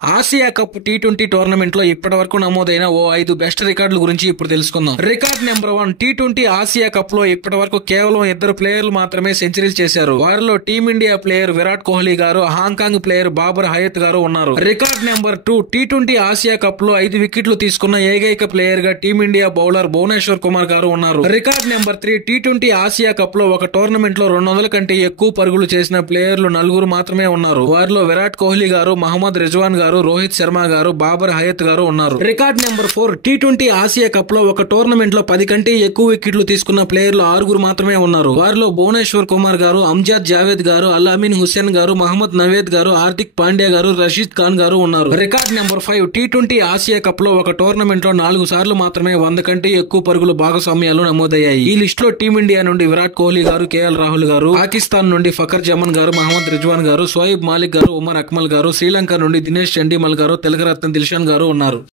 Asia cup T20 tournament లో ఇప్పటి వరకు నమోదైన ఓ 5 బెస్ట్ రికార్డుల గురించి ఇప్పుడు తెలుసుకుందాం. Record number 1, T20 Asia cup లో ఇప్పటి వరకు కేవలం 2 ప్లేయర్లు మాత్రమే సెంచరీలు చేశారు. వారిలో టీమిండియా ప్లేయర్ విరాట్ కోహ్లీ గారు, హాంకాంగ్ ప్లేయర్ బాబర్ హయత్ గారు ఉన్నారు. Record number 2, T20 Asia cup లో 5 వికెట్లు తీసుకున్న ఏకైక ప్లేయర్ గా టీమిండియా బౌలర్ భువనేశ్వర్ కుమార్ గారు ఉన్నారు. Record number 3, T20 Asia cup లో ఒక టోర్నమెంట్ లో 200 కంటే ఎక్కువ పరుగులు చేసిన ప్లేయర్లు 4 మాత్రమే ఉన్నారు. వారిలో విరాట్ కోహ్లీ గారు, మహమ్మద్ రిజ్వాన్ గారు, రోహిత్ శర్మ గారు, బాబర్ హయత్ గారు ఉన్నారు. Record number 4, T20 Asia cup లో ఒక టోర్నమెంట్ లో 10 కంటే ఎక్కువ వికెట్లు తీసుకున్న ప్లేయర్లు 6 మాత్రమే ఉన్నారు. వారిలో భువనేశ్వర్ కుమార్ గారు, అమ్జద్ జావేద్ గారు, అల్ అమీన్ హుస్సేన్ గారు, మహమ్మద్ నవేద్ గారు, హార్దిక్ పాండ్యా గారు, రషీద్ ఖాన్ గారు ఉన్నారు. Record number 5, T20 Asia cup లో ఒక టోర్నమెంట్ లో 4 సార్లు మాత్రమే 100 కంటే ఎక్కువ పరుగులు భాగస్వామ్యాలు నమోదయ్యాయి. ఈ లిస్ట్ లో టీమిండియా నుండి విరాట్ కోహ్లీ గారు, కేఎల్ రాహుల్ గారు, పాకిస్తాన్ నుండి ఫకర్ జమన్ గారు, మహమ్మద్ రిజ్వాన్ గారు, షోయిబ్ మాలిక్ గారు, ఉమర్ అక్మల్ గారు, శ్రీలంక నుండి దినేష్ చండీమల్ గారు, తెలుగురత్న దిల్షాన్ గారు ఉన్నారు.